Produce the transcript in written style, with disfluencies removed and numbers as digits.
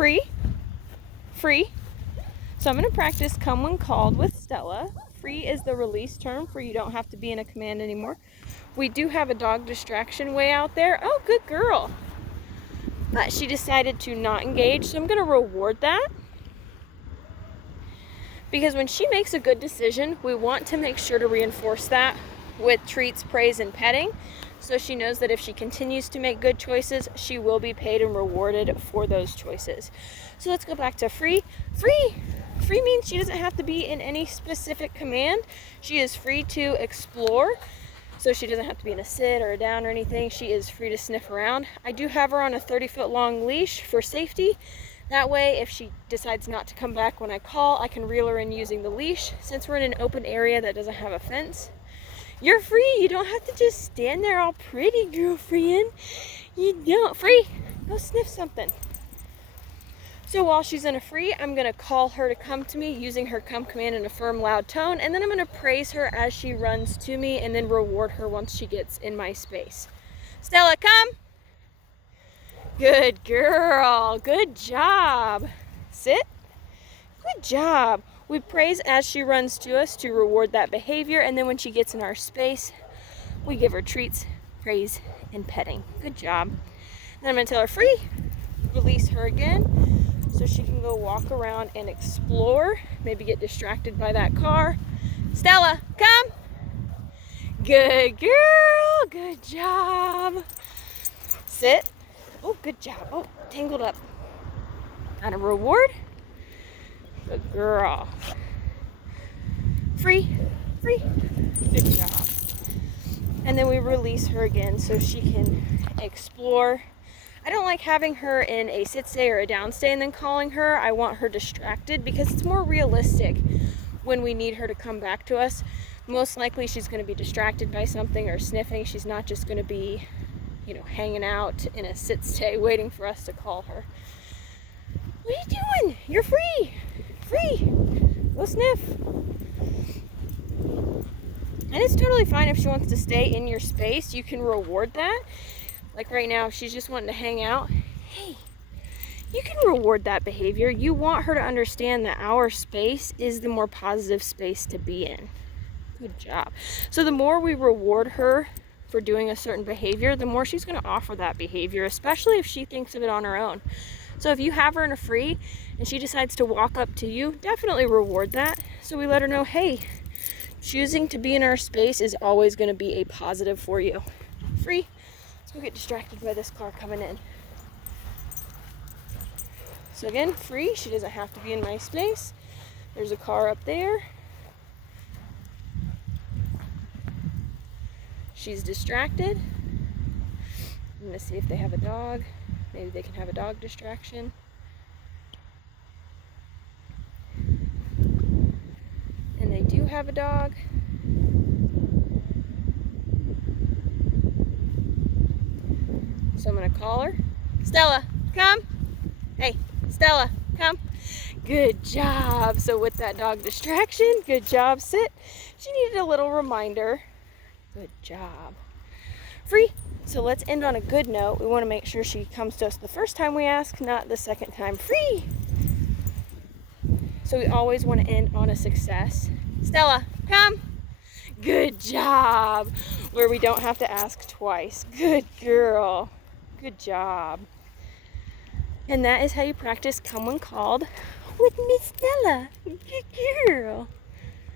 free, free. So I'm going to practice come when called with Stella. Free is the release term for you don't have to be in a command anymore. We do have a dog distraction way out there. Oh, good girl. But she decided to not engage, so I'm going to reward that. Because when she makes a good decision, we want to make sure to reinforce that with treats, praise, and petting. So she knows that if she continues to make good choices, she will be paid and rewarded for those choices. So let's go back to free. Free! Free means she doesn't have to be in any specific command. She is free to explore. So she doesn't have to be in a sit or a down or anything. She is free to sniff around. I do have her on a 30-foot long leash for safety. That way, if she decides not to come back when I call, I can reel her in using the leash. Since we're in an open area that doesn't have a fence, you're free. You don't have to just stand there all pretty, girlfriend. You don't. Free. Go sniff something. So while she's in a free, I'm going to call her to come to me using her come command in a firm, loud tone. And then I'm going to praise her as she runs to me and then reward her once she gets in my space. Stella, come. Good girl. Good job. Sit. Good job. We praise as she runs to us to reward that behavior. And then when she gets in our space, we give her treats, praise, and petting. Good job. Then I'm going to tell her free. Release her again. So she can go walk around and explore, maybe get distracted by that car. Stella, come. Good girl, good job. Sit. Oh, good job. Oh, tangled up. And a reward. Good girl. Free, free. Good job. And then we release her again so she can explore. I don't like having her in a sit stay or a down stay and then calling her. I want her distracted because it's more realistic when we need her to come back to us. Most likely she's going to be distracted by something or sniffing. She's not just going to be, hanging out in a sit stay waiting for us to call her. What are you doing? You're free. Free. Go sniff. And it's totally fine if she wants to stay in your space. You can reward that. Like right now, if she's just wanting to hang out, hey, you can reward that behavior. You want her to understand that our space is the more positive space to be in. Good job. So the more we reward her for doing a certain behavior, the more she's going to offer that behavior, especially if she thinks of it on her own. So if you have her in a free and she decides to walk up to you, definitely reward that. So we let her know, hey, choosing to be in our space is always going to be a positive for you. Free. Let's go get distracted by this car coming in. So again, free. She doesn't have to be in my space. There's a car up there. She's distracted. I'm going to see if they have a dog. Maybe they can have a dog distraction. And they do have a dog. So I'm going to call her. Stella, come. Hey, Stella, come. Good job. So with that dog distraction, good job, sit. She needed a little reminder. Good job. Free. So let's end on a good note. We want to make sure she comes to us the first time we ask, not the second time. Free. So we always want to end on a success. Stella, come. Good job. Where we don't have to ask twice. Good girl. Good job. And that is how you practice come when called with Miss Stella. Good girl.